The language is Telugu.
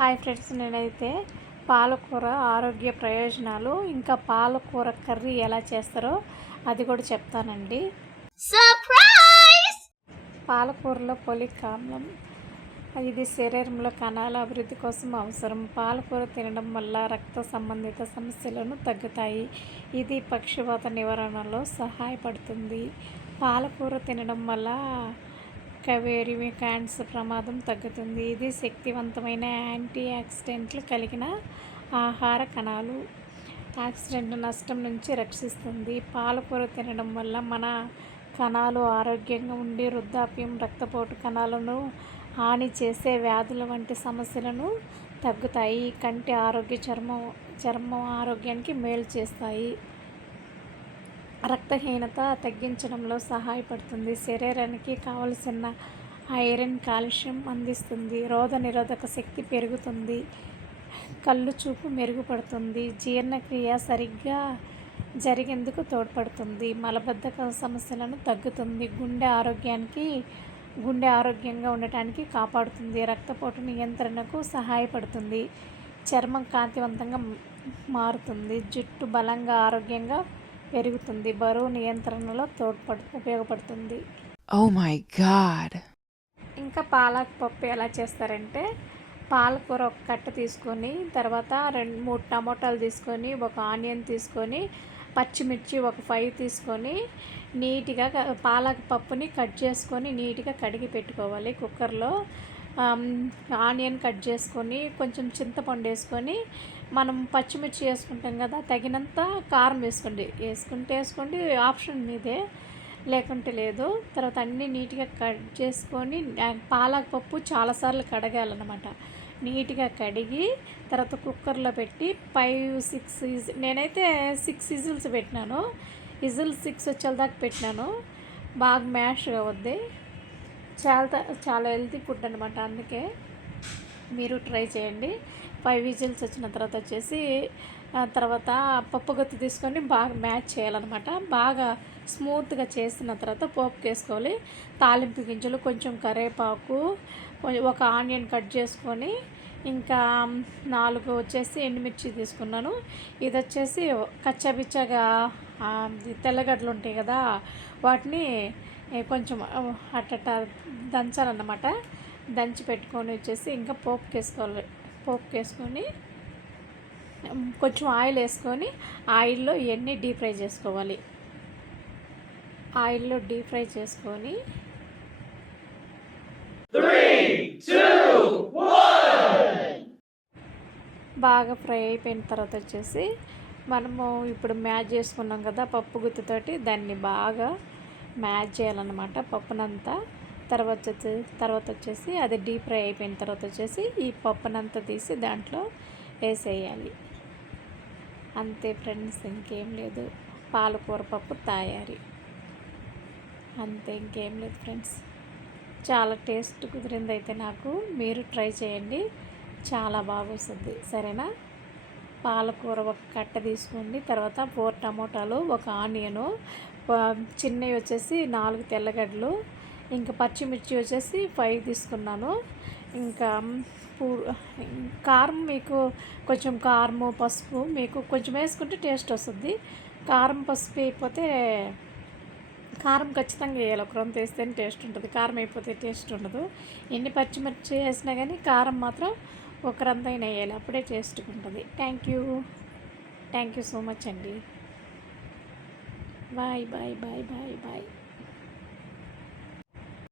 హాయ్ ఫ్రెండ్స్, నేనైతే పాలకూర ఆరోగ్య ప్రయోజనాలు ఇంకా పాలకూర కర్రీ ఎలా చేస్తారో అది కూడా చెప్తానండి. సర్ప్రైజ్! పాలకూరలో ఫోలిక్ ఆమ్లం ఇది శరీరంలో కణాల అభివృద్ధి కోసం అవసరం. పాలకూర తినడం వల్ల రక్త సంబంధిత సమస్యలను తగ్గుతాయి. ఇది పక్షవాత నివారణలో సహాయపడుతుంది. పాలకూర తినడం వల్ల కవేరి క్యాన్సర్ ప్రమాదం తగ్గుతుంది. ఇది శక్తివంతమైన యాంటీ ఆక్సిడెంట్లు కలిగిన ఆహార కణాలు ఆక్సిడెంట్ నష్టం నుంచి రక్షిస్తుంది. పాలకూర తినడం వల్ల మన కణాలు ఆరోగ్యంగా ఉండి వృద్ధాప్యం, రక్తపోటు, కణాలను హాని చేసే వ్యాధుల వంటి సమస్యలను తగ్గుతాయి. కంటి ఆరోగ్య, చర్మం ఆరోగ్యానికి మేలు చేస్తాయి. రక్తహీనత తగ్గించడంలో సహాయపడుతుంది. శరీరానికి కావలసిన ఐరన్, కాల్షియం అందిస్తుంది. రోగనిరోధక శక్తి పెరుగుతుంది. కళ్ళు చూపు మెరుగుపడుతుంది. జీర్ణక్రియ సరిగ్గా జరిగేందుకు తోడ్పడుతుంది. మలబద్ధక సమస్యలను తగ్గుతుంది. గుండె ఆరోగ్యంగా ఉండటానికి కాపాడుతుంది. రక్తపోటు నియంత్రణకు సహాయపడుతుంది. చర్మం కాంతివంతంగా మారుతుంది. జుట్టు బలంగా ఆరోగ్యంగా పెరుగుతుంది. బరువు నియంత్రణలో ఉపయోగపడుతుంది. Oh my God! ఇంకా పాలక్ పప్పు ఎలా చేస్తారంటే, పాలకూర ఒక కట్ట తీసుకొని, తర్వాత 2-3 టమోటాలు తీసుకొని, ఒక ఆనియన్ తీసుకొని, పచ్చిమిర్చి ఒక 5 తీసుకొని, నీట్గా పాలక్ పప్పుని కట్ చేసుకొని నీట్గా కడిగి పెట్టుకోవాలి. కుక్కర్లో ఆనియన్ కట్ చేసుకొని, కొంచెం చింతపండు వేసుకొని, మనం పచ్చిమిర్చి వేసుకుంటాం కదా, తగినంత కారం వేసుకోండి, ఆప్షన్ మీదే, లేకుంటే లేదు. తర్వాత అన్నీ నీట్గా కట్ చేసుకొని, పాలక్ పప్పు చాలాసార్లు కడగాలన్నమాట. నీట్గా కడిగి తర్వాత కుక్కర్లో పెట్టి 5-6 నేనైతే 6 విజిల్స్ పెట్టినాను. 6 వచ్చేదాకా పెట్టినాను. బాగా మ్యాష్ అవుద్ది. చాలా హెల్తీ ఫుడ్ అనమాట. అందుకే మీరు ట్రై చేయండి. 5 విజిల్స్ వచ్చిన తర్వాత వచ్చేసి తర్వాత పప్పు గుత్తి తీసుకొని బాగా మ్యాచ్ చేయాలన్నమాట. బాగా స్మూత్గా చేసిన తర్వాత పోపుకి వేసుకోవాలి. తాలింపు గింజలు, కొంచెం కరివేపాకు, ఒక ఆనియన్ కట్ చేసుకొని, ఇంకా 4 వచ్చేసి ఎండుమిర్చి తీసుకున్నాను. ఇది వచ్చేసి కచ్చాపిచ్చాగా తెల్లగడ్డలు ఉంటాయి కదా, వాటిని కొంచెం అట్ట దంచాలన్నమాట. దంచి పెట్టుకొని వచ్చేసి ఇంకా పోపుకి వేసుకొని కొంచెం ఆయిల్ వేసుకొని, ఆయిల్లో ఇవన్నీ డీప్ ఫ్రై చేసుకోవాలి. ఆయిల్లో డీప్ ఫ్రై చేసుకొని 3, 2, 1 బాగా ఫ్రై అయిపోయిన తర్వాత వచ్చేసి మనము ఇప్పుడు మ్యాచ్ చేసుకున్నాం కదా పప్పు గుత్తితోటి, దాన్ని బాగా మ్యాచ్ చేయాలన్నమాట పప్పునంతా. తర్వాత వచ్చేసి అది డీప్ ఫ్రై అయిపోయిన తర్వాత వచ్చేసి ఈ పప్పునంతా తీసి దాంట్లో వేసేయాలి. అంతే ఫ్రెండ్స్, ఇంకేం లేదు. పాలకూర పప్పు తయారీ అంతే, ఇంకేం లేదు ఫ్రెండ్స్. చాలా టేస్ట్ కుదిరింది అయితే నాకు. మీరు ట్రై చేయండి, చాలా బాగా వస్తుంది. సరేనా? పాలకూర ఒక కట్ట తీసుకోండి. తర్వాత 4 టమోటాలు, ఒక ఆనియను, చిన్నవి వచ్చేసి 4 తెల్లగడ్డలు, ఇంకా పచ్చిమిర్చి వచ్చేసి 5 తీసుకున్నాను. ఇంకా కారం మీకు కొంచెం కారము, పసుపు మీకు కొంచెం వేసుకుంటే టేస్ట్ వస్తుంది. కారం, పసుపు అయిపోతే, కారం ఖచ్చితంగా వేయాలి. ఒక రొంత వేస్తేనే టేస్ట్ ఉంటుంది. కారం అయిపోతే టేస్ట్ ఉండదు. ఎన్ని పచ్చిమిర్చి వేసినా కానీ కారం మాత్రం ఒక రంతైనా వేయాలి, అప్పుడే టేస్ట్గా ఉంటుంది. థ్యాంక్ యూ సో మచ్ అండి. Bye bye bye bye bye.